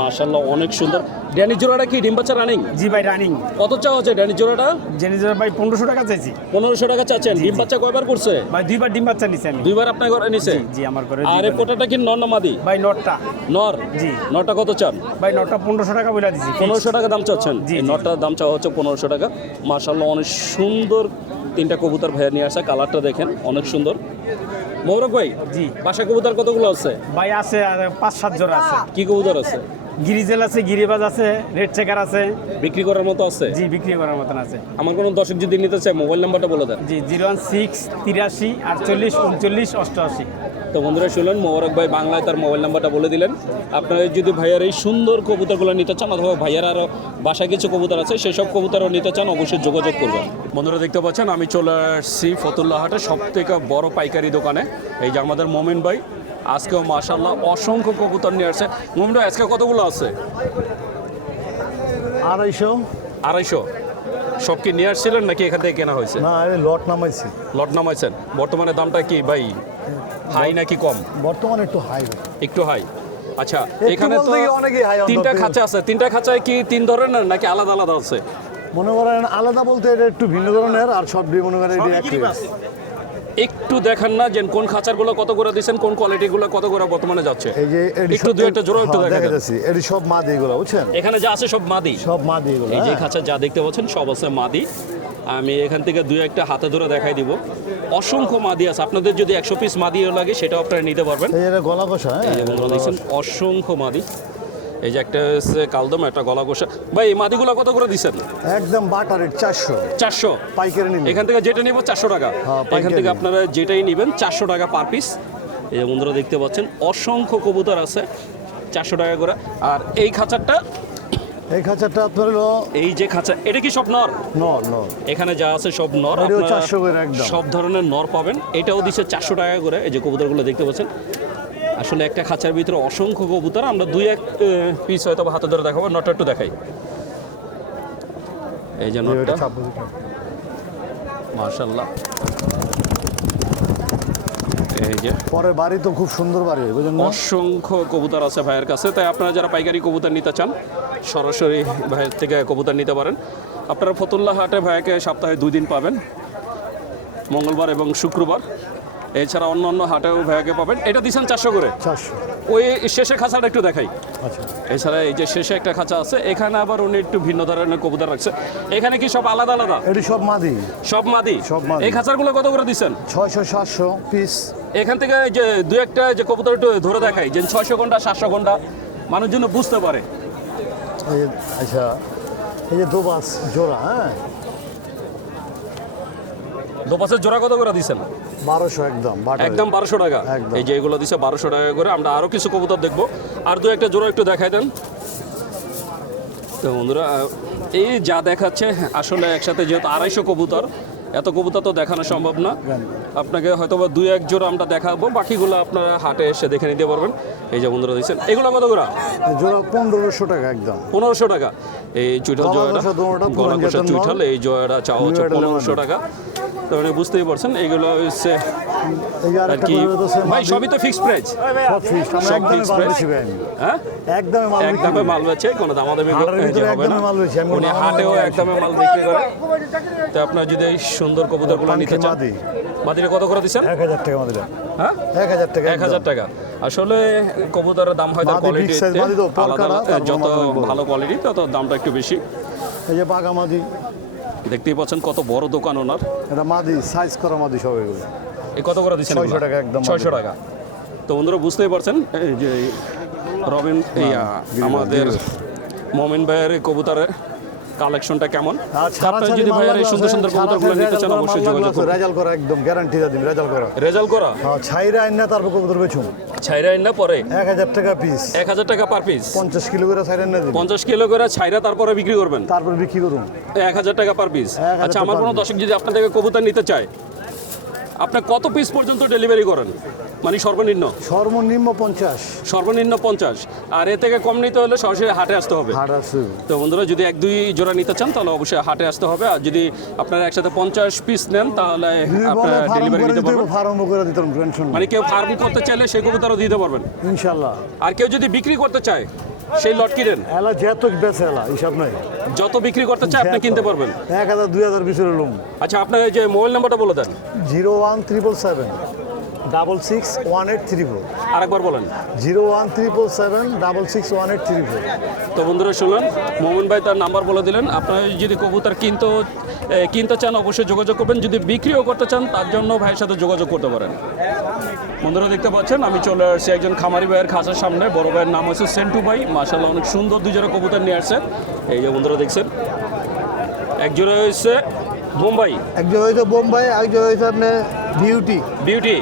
মাশাআল্লাহ অনেক সুন্দর। ড্যানিশ জোড়াটা কি ডিম বাচ্চা রানিং? জি ভাই রানিং। কত চাওয়া হচ্ছে ড্যানিশ জোড়াটা? জেনিজর ভাই 1500 টাকা চাইছি। 1500 টাকা চাচ্ছেন। ডিম বাচ্চা কয়বার করছে? ভাই 2বার ডিম বাচ্চা নিছি আমি। 2বার আপনার ঘরে নিছে? জি আমার ঘরে। আর এই পোটাটা কি নর না মাদি? ভাই নটটা। নর? জি। নরটা কত চান? ভাই নটটা 1500 টাকা বলে দিছি। 1500 টাকা দাম চাচ্ছেন? জি, এই জি। নটটার দাম চাওয়া হচ্ছে 1500 টাকা। মাশাআল্লাহ অনেক সুন্দর 3টা কবুতর ভাইয়া নিয়ে আসা, কালারটা দেখেন অনেক সুন্দর। মোবারক ভাই জি। বাসা কবুতর কতগুলো আছে? ভাই আছে 5-7 জোড়া আছে। কি কবুতর আছে? গিরিজেল আছে, গিরিবাজ আছে, রেড চেকার আছে। বিক্রি করার মতো আছে? জি বিক্রি করার মতন আছে। আমার কোনো দর্শক যদি নিতে চায় মোবাইল নাম্বারটা বলে দেন। জি 016 83 48 39 88। তো বন্ধুরা শুনলেন মোবারক ভাই বাংলায় তার মোবাইল নাম্বারটা বলে দিলেন। আপনারা যদি ভাইয়ার এই সুন্দর কবুতরগুলো নিতে চান অথবা ভাইয়ার আরও বাসায় কিছু কবুতর আছে সেসব কবুতরও নিতে চান অবশ্যই যোগাযোগ করবেন। বন্ধুরা দেখতে পাচ্ছেন আমি চলে আসছি ফতুল্লা হাটে সব থেকে বড় পাইকারি দোকানে। এই যে আমাদের মোমিন ভাই আজকেও মাশাআল্লাহ অসংখ্য কবুতর নিয়ে আসছে। মোমিন ভাই আজকে কতগুলো আছে? 250। 250। সব কি নিয়ে আসছিলেন নাকি এখান থেকে কেনা হয়েছে? না আমি লট নামাইছি। লট নামাইছেন। বর্তমানে দামটা কি ভাই হাই নাকি কম? বর্তমানে একটু হাই। একটু হাই। আচ্ছা এখানে তো বলতে গিয়ে অনেকই high অন্তত। 3টা খাঁচা আছে। 3টা খাঁচায় কি 3 ধরনের নাকি আলাদা আলাদা আছে? মনে করেন আলাদা বলতে এটা একটু ভিন্ন ধরনের, আর সব মনে করেন এটা একই। একটু দেখান না যে কোন খাঁচারগুলো কত করে দিচ্ছেন, কোন কোয়ালিটিগুলো কত করে বর্তমানে যাচ্ছে? এই যে একটু দু একটা জোড়া একটু দেখা যাচ্ছে এটি সব মাদি এগুলো বুঝছেন। এখানে যা আছে সব মাদি। সব মাদি এগুলো। এই যে খাঁচা যা দেখতে পাচ্ছেন সব আছে মাদি। আমি এখান থেকে 2-1টা হাতে ধরে দেখাই দিব। অসংখ্য মাদি আছে, আপনাদের যদি 100 পিস মাদিও লাগে সেটাও আপনারা নিতে পারবেন। এই এটা গলা কষা। এই যে বন্ধুরা দেখছেন অসংখ্য মাদি। এই যে একটা হচ্ছে কালদম, একটা গলা কষা। ভাই এই মাদিগুলো কত করে দিচ্ছেন? একদম বাটার রেট 400। 400 পাইকারি নিন। এখান থেকে যেটা নিব 400 টাকা। হ্যাঁ, পাইকারি। এখান থেকে আপনারা যেটাই নেবেন 400 টাকা পার পিস। এই যে বন্ধুরা দেখতে পাচ্ছেন অসংখ্য কবুতর আছে 400 টাকা করে। আর এই খাঁচারটা, এই খাঁচাটা আপনার হলো এই যে খাঁচা, এটা কি সব নর? নর নর। এখানে যা আছে সব নর। এটাও আপনারা 400 করে একদম। সব ধরনের নর পাবেন। এটাও দিচ্ছে 400 টাকা করে। এই যে কবুতরগুলো দেখতে পাচ্ছেন আসলে একটা খাঁচার ভিতরে অসংখ্য কবুতর। আমরা 2-1 পিস হয়তো হাতে ধরে দেখাবো। নটটা একটু দেখাই। এই যে নটটা মাশাআল্লাহ। এই যে পরে বাড়ি তো খুব সুন্দর বাড়ি বুঝলেন না। অসংখ্য কবুতর আছে ভাইয়ের কাছে। তাই আপনারা যারা পাইকারি কবুতর নিতে চান সরাসরি ভাইয়ের থেকে কবুতর নিতে পারেন। আপনারা ফতুল্লা হাটে ভাইয়াকে সপ্তাহে 2 দিন পাবেন, মঙ্গলবার এবং শুক্রবার। এছাড়া অন্য অন্য হাটেও ভাইয়াকে পাবেন। এটা দিচ্ছেন 400 করে। 400। ওই শেষে খাঁচাটা একটু দেখাই। আচ্ছা এছাড়া এই যে শেষে একটা খাঁচা আছে, এখানে আবার উনি একটু ভিন্ন ধরনের কবুতর রাখছে। এখানে কি সব আলাদা আলাদা? এটি সব মাদি। সব মাদি। সব মাদি। এই খাঁচারগুলো কত করে দিচ্ছেন? 600-700 পিস। এখান থেকে যে 2-1টা যে কবুতর একটু ধরে দেখাই যে 600 ঘন্টা 700 ঘন্টা মানুষ জন্য বুঝতে পারে। এই আচ্ছা এই যে দোবাস জোড়া। হ্যাঁ দোপাসের জোড়া কত করে দিচ্ছেন? 1200 একদম বাটার। একদম 1200 টাকা। একদম। এই যে এগুলো দিচ্ছে 1200 টাকা করে। আমরা আরও কিছু কবুতর দেখবো। আর 2-1টা জোড়া একটু দেখাই দেন। তো বন্ধুরা এই যা দেখাচ্ছে আসলে একসাথে যেহেতু 250 কবুতর, এত কবুতর তো দেখানো সম্ভব না। আপনাকে হয়তো বা 2-1 জোড়া আমরা দেখাবো, বাকিগুলো আপনারা হাটে এসে দেখে নিতে পারবেন। এই যে বন্ধুরা দিচ্ছেন এগুলো কত করে? জোড়া 1500 টাকা একদম। 1500 টাকা। এই চুইঠাল গলা জোড়াটা, কষা দোনোটা গলা পুরান কষা জাতের নর। চুইঠাল, এই জোড়াটা চাওয়া হচ্ছে 1500 টাকা। তো মানে বুঝতেই পারছেন এইগুলো হচ্ছে এই যে আর আরেকটা কি। করে দিতেছে ভাই মাদি। সবই তো ফিক্সড প্রাইস। সব ফিক্সড। আমরা সব একদমই fixed মাল price। বেশি পাইনি। হ্যাঁ একদমই মাল বিক্রি একদমে করি। মাল বেচে কোনো দামাদামি হাটের ভিতরে হবে না। একদমই মাল বেশি। আমি উনি কোনো হাটেও দামাদামি একদমে মাল বিক্রি করে। তো আপনার যদি এই সুন্দর কবুতরগুলো নিতে চান, মাদি। মাদিরে কত করে দিচ্ছেন? 1000 টাকা মাদিরা। হ্যাঁ 1000 টাকা। 1000 টাকা। আসলে কবুতরের দাম হয় তার মাদি big size মাদি তো, কোয়ালিটি আলাদা পলকাটা, আলাদা। তারপর যত মাদি বড়। ভালো কোয়ালিটি তত দামটা একটু বেশি। এই যে বাঘা মাদি। দেখতেই পাচ্ছেন কত বড় দোকান ওনার। এটা মাদি সাইজ করা মাদি সব এগুলো। এই কত করে দিচ্ছেন? 600 টাকা একদম। 600 টাকা। তো বন্ধুরা বুঝতেই পারছেন এই যে রবিন আমাদের মোমিন ভাইয়ের এই কবুতরের কালেকশনটা কেমন। আপনারা যদি ভাইয়ের এই সুন্দর সুন্দর কবুতরগুলো নিতে চান অবশ্যই যোগাযোগ করুন। রেজাল্ট করা একদম গ্যারান্টি দিন রেজাল্ট করা। রেজাল্ট করা হ্যাঁ ছাইরা আইন না তারপর কবুতর বেচুন। ছাইরা না পরে 1000 টাকা পিস। 1000 টাকা পার পিস। 50 কিলো করে ছাইরা না দিন। 50 কিলো করে ছাইরা তারপরে বিক্রি করবেন। তারপর বিক্রি করুন। 1000 টাকা পার পিস। 1000 আচ্ছা আমার টাকা কোনো per দর্শক যদি আপনার থেকে কবুতর নিতে চায় আপনি কত পিস পর্যন্ত ডেলিভারি করেন, মানে সর্বনিম্ন? সর্বনিম্ন 50 সর্বনিম্ন 50, আর এর থেকে কম নিতে হলে সরাসরি হাটে আসতে হবে। হাট আছে। তো বন্ধুরা, যদি 1-2 জোড়া নিতে চান তাহলে অবশ্যই হাটে আসতে হবে, আর যদি আপনারা একসাথে 50 পিস নেন তাহলে আপনারা ডেলিভারি নিতে পারবেন। ফার্ম করে দিতাম, টেনশন মানে কেউ ফার্ম করতে চাইলে সেই কবুতরও দিতে পারবেন ইনশাআল্লাহ। আর কেউ যদি বিক্রি করতে চায় সেই লট কিনেন, এলা যত বেচে এলা হিসাব নাই, যত বিক্রি করতে চায় আপনি কিনতে পারবেন। 1000 2000 বিচের লোম। আচ্ছা, আপনার এই যে মোবাইল নাম্বারটা বলে দেন। 01777 661834। আরেকবার বলেন। 01777 661834। তো বন্ধুরা শুনলেন, মোমিন ভাই তার নাম্বার বলে দিলেন। আপনারা যদি কবুতর কিনতে চান অবশ্যই যোগাযোগ করবেন, যদি বিক্রিও করতে চান তার জন্য ভাইয়ের সাথে যোগাযোগ করতে পারেন। বন্ধুরা দেখতে পাচ্ছেন আমি চলে আসছি একজন খামারি ভাইয়ের খাঁচার সামনে। বড় ভাইয়ের নাম হচ্ছে সেন্টু ভাই, মাশাআল্লাহ অনেক সুন্দর 2 জোড়া কবুতর নিয়ে আসছেন। এই যে বন্ধুরা দেখছেন, এক জোড়া হচ্ছে বোম্বাই, একজন হয়েছে বোম্বাই, একজন হয়েছে আপনার বিউটি। বিউটি।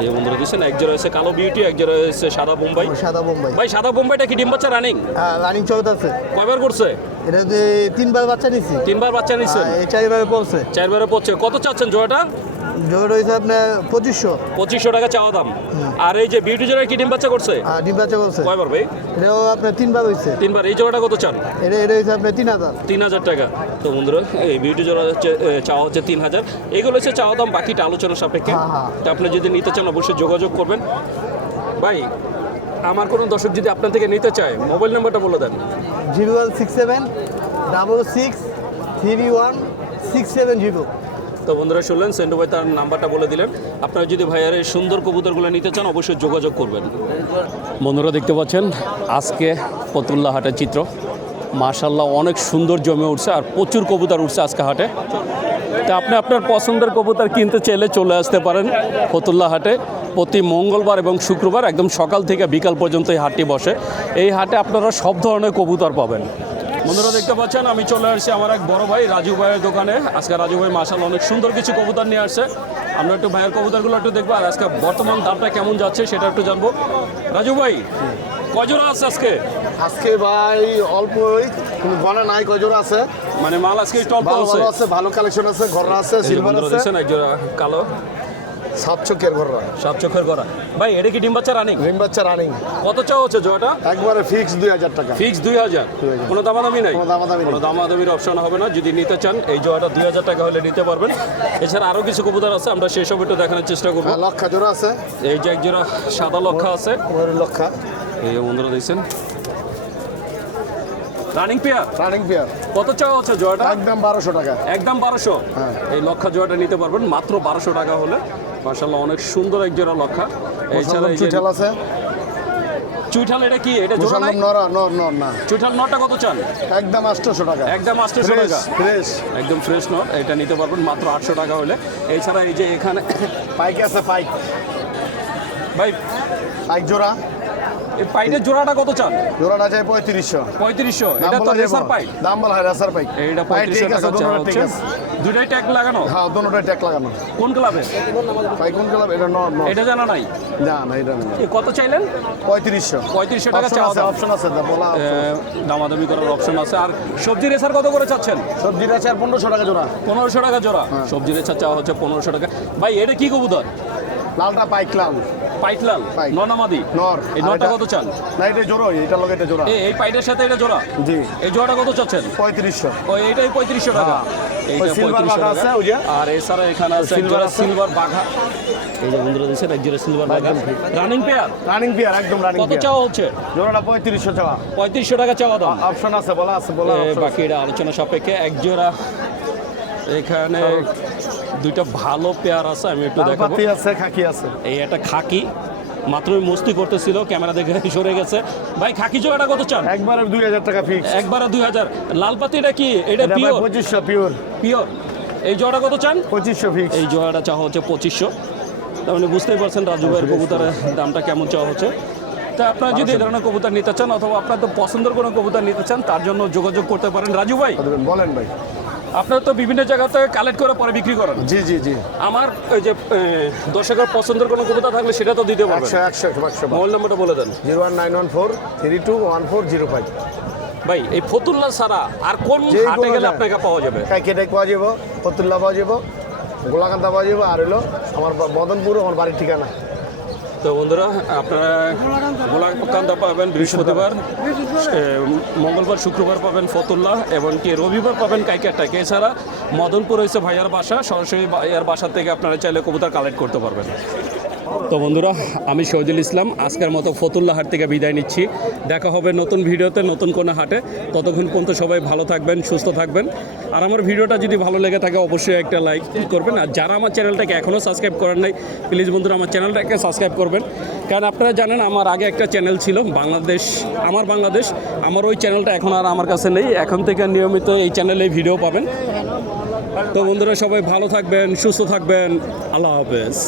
এই যে বন্ধুরা দেখছেন, এক জোড়া হচ্ছে কালো বিউটি, এক জোড়া হচ্ছে সাদা বোম্বাই। সাদা বোম্বাই। ভাই সাদা বোম্বাইটা কি ডিম বাচ্চা রানিং? হ্যাঁ, রানিং চলতে আছে। কয়বার করছে? এটা যে 3বার বাচ্চা নিছি। 3বার বাচ্চা নিচ্ছেন? এই 4বারে পড়ছে। 4বারে পড়ছে। কত চাচ্ছেন জোড়াটা? জোর হয়েছে আপনার 2500। 2500 টাকা চাওয়া দাম। আর এই যে বিউটি জোড়া কি ডিম বাচ্চা করছে? আর ডিম বাচ্চা করছে। কয়বার ভাই? এটাও আপনার 3বার হয়েছে। 3বার। এই জোড়াটা কত চান? এটা হয়েছে আপনার 3000। 3000 টাকা। তো বন্ধুরা, এই বিউটি জোড়া হচ্ছে চাওয়া হচ্ছে 3000। এগুলো হচ্ছে চাওয়া দাম, বাকিটা আলোচনা সাপেক্ষে। তো আপনি যদি নিতে চান অবশ্যই যোগাযোগ করবেন। ভাই, আমার কোনো দর্শক যদি আপনার থেকে নিতে চায় মোবাইল নাম্বারটা বলে দেন। 0167 66 31 670। তো বন্ধুরা শুনলেন, সেন্টু ভাই তার নাম্বারটা বলে দিলেন। আপনারা যদি ভাইয়ার এই সুন্দর কবুতরগুলো নিতে চান অবশ্যই যোগাযোগ করবেন। বন্ধুরা দেখতে পাচ্ছেন আজকে ফতুল্লা হাটের চিত্র। মাশাআল্লাহ অনেক সুন্দর জমে উঠছে আর প্রচুর কবুতর উঠছে আজকে হাটে। তা আপনি আপনার পছন্দের কবুতর কিনতে চাইলে চলে আসতে পারেন ফতুল্লা হাটে। প্রতি মঙ্গলবার এবং শুক্রবার একদম সকাল থেকে বিকাল পর্যন্ত এই হাটটি বসে। এই হাটে আপনারা সব ধরনের কবুতর পাবেন। বন্ধুরা দেখতে পাচ্ছেন আমি চলে আসছি আমার এক বড় ভাই রাজু ভাইয়ের দোকানে। আজকে রাজু ভাই মাশাআল্লাহ অনেক সুন্দর কিছু কবুতর নিয়ে আসছে। আমরা একটু ভাইয়ের কবুতরগুলো একটু দেখবো আর আজকে বর্তমান দামটা কেমন যাচ্ছে সেটা একটু জানবো। রাজু ভাই, কয় জোড়া আছে আজকে? আজকে ভাই অল্পই, কিন্তু গনে নাই, কয় জোড়া আছে। মানে মাল আজকে স্টক ভালো আছে? ভালো আছে, ভালো কালেকশন আছে, ঘররা আছে, সিলভার আছে, দেখছেন এক জোড়া কালো 7 চোখের ঘররা, 7 চোখের গড়া। ভাই এটা কি ডিম বাচ্চা রানিং? রিম বাচ্চা রানিং। কত চাও হচ্ছে জোড়াটা? একবারে ফিক্স 2000 টাকা। ফিক্স 2000। কোনো দামাদামি নাই? কোনো দামাদামি নেই। কোনো দামাদামির অপশন হবে না। যদি নিতে চান এই জোড়াটা 2000 টাকা হলে নিতে পারবেন। এছাড়া আরও কিছু কবুতর আছে, আমরা সেসব একটু দেখানোর চেষ্টা করবো। লক্ষা জোড়া আছে, এই যে এক জোড়া সাদা লক্ষা আছে, লক্ষা। এই যে বন্ধুরা দেখছেন রানিং পেয়ার। Running pair. কত চাওয়া হচ্ছে জোড়াটা? একদম 1200 টাকা। একদম 1200। হ্যাঁ। এই লক্ষা জোড়াটা নিতে পারবেন মাত্র 1200 টাকা হলে। মাশাআল্লাহ অনেক সুন্দর এক জোড়া লক্ষা। এছাড়া এই যে চুইঠাল আছে। চুইঠাল এটা কি? এটা জোড়া মুসলমান নাই? নর নর নর না। চুইঠাল নটটা কত চান? একদম 800 টাকা। একদম 800 টাকা। ফ্রেশ। একদম ফ্রেশ নট, এটা নিতে পারবেন মাত্র 800 টাকা হলে। এছাড়া এই যে এখানে পাইক আছে, পাইক। ভাই পাইক জোড়া। এই পাইটের জোড়াটা কত চান? জোড়াটা চাই 3500। 3500। দাম এটা তো বলা যাবে। রেসার পাইট। দাম বলা হয় রেসার পাইক। এইটা পাইক 3500 ঠিক আছে, টাকা চাওয়া দুটোটা ঠিক হচ্ছে। আছে। দুটাই ট্যাগ লাগানো? হ্যাঁ, দুটোটাই ট্যাগ লাগানো। কোন ক্লাবে? পাইক কোন ক্লাব? এটা নর নর। এটা জানা নাই? না না, এটা না। এ কত চাইলেন? 3500। 3500 টাকা চাওয়া দাম। অপশন আছে, বলা দামাদামি করার অপশন আছে। আর সবজি রেসার কত করে চাচ্ছেন? সবজির আছে 1500 টাকা জোড়া। 1500 টাকা জোড়া। সবজি রেসার চাওয়া হচ্ছে 1500 টাকা। ভাই এটা কি কবুতর? লালটা পাইক লাল। পাইটলাল পাইক। ননামাদি নর। এই আর নটা এটা- কত চান? না, এটা জোড়া, এটা লগে এটা জোড়া। এই পাইটের সাথে এটা জোড়া? জি। এই জোড়াটা কত চাচ্ছেন? 3500। ও এইটাই 3500 টাকা। এইটা ওই সিলভার 3500 বাঘা আছে, টাকা। ওই যে। আর এছাড়া এখানে আছে এক জোড়া সিলভার বাঘা। এই যে বন্ধুরা দেখছেন এক জোড়া সিলভার বাঘা রানিং পেয়ার। রানিং পেয়ার, একদম রানিং কত পেয়ার। চাওয়া হচ্ছে? জোড়াটা 3500 চাওয়া। 3500 টাকা চাওয়া দাম। অপশন আছে, বলা আছে, বলা এ, option বাকি এটা আলোচনা সাপেক্ষে। এক জোড়া এখানে দুইটা ভালো পেয়ার আছে, আমি একটু আছে। দেখাবো। লালপাতি আছে, খাকি আছে। এই একটা খাকি মাত্রই মস্তি করতেছিল, ক্যামেরা দেখে সরে গেছে। ভাই খাকি জোড়াটা কত চান? একবারে 2000 টাকা ফিক্স। একবারে 2000। লালপাতিটা কি? এটা এটা ভাই পিওর? 2500 পিওর। পিওর। এই জোড়াটা কত চান? 2500 ফিক্স। এই জোড়াটা চাওয়া হচ্ছে 2500। তার মানে বুঝতেই পারছেন রাজু ভাইয়ের কবুতরের দামটা কেমন চাওয়া হচ্ছে। তা আপনারা যদি এই ধরনের কবুতর নিতে চান অথবা আপনার তো পছন্দের কোনো কবুতর নিতে চান তার জন্য যোগাযোগ করতে পারেন। রাজু ভাই, বলেন ভাই। আপনারা তো বিভিন্ন জায়গা থেকে কালেক্ট করে পরে বিক্রি করেন। জি জি জি। আমার ওই যে দর্শকের পছন্দের কোনো কবুতর থাকলে সেটা তো দিতে পারবেন। 100 মোবাইল নাম্বারটা বলে দেন। 01914 321405। ভাই এই ফতুল্লা ছাড়া আর কোন যেই হাটে কোনো গেলে যায়। আপনাকে পাওয়া যাবে? কাইকেটাই পাওয়া যাব, ফতুল্লা পাওয়া যাব, গোলাকান্দা বাজিব আর হলো আমার মদনপুর আমার বাড়ির ঠিকানা। তো বন্ধুরা আপনারা গোলাকান্দা পাবেন বৃহস্পতিবার, মঙ্গলবার শুক্রবার পাবেন ফতুল্লা, এবং কি রবিবার পাবেন কাইকারটাকে। এছাড়া মদনপুর হয়েছে ভাইয়ার বাসা, সরাসরি ভাইয়ার বাসা থেকে আপনারা চাইলে কবুতর কালেক্ট করতে পারবেন। তো বন্ধুরা, আমি শহীদুল ইসলাম আজকের মতো ফতুল্লা হাট থেকে বিদায় নিচ্ছি। দেখা হবে নতুন ভিডিওতে, নতুন কোনো হাটে। ততক্ষণ পর্যন্ত সবাই ভালো থাকবেন, সুস্থ থাকবেন। আর আমার ভিডিওটা যদি ভালো লেগে থাকে অবশ্যই একটা লাইক করবেন। আর যারা আমার চ্যানেলটাকে এখনও সাবস্ক্রাইব করেন নাই, প্লিজ বন্ধুরা আমার চ্যানেলটাকে সাবস্ক্রাইব করবেন। কারণ আপনারা জানেন আমার আগে একটা চ্যানেল ছিল বাংলাদেশ, আমার ওই চ্যানেলটা এখন আর আমার কাছে নেই। এখন থেকে নিয়মিত এই চ্যানেলে ভিডিও পাবেন। তো বন্ধুরা সবাই ভালো থাকবেন, সুস্থ থাকবেন। আল্লাহ হাফেজ।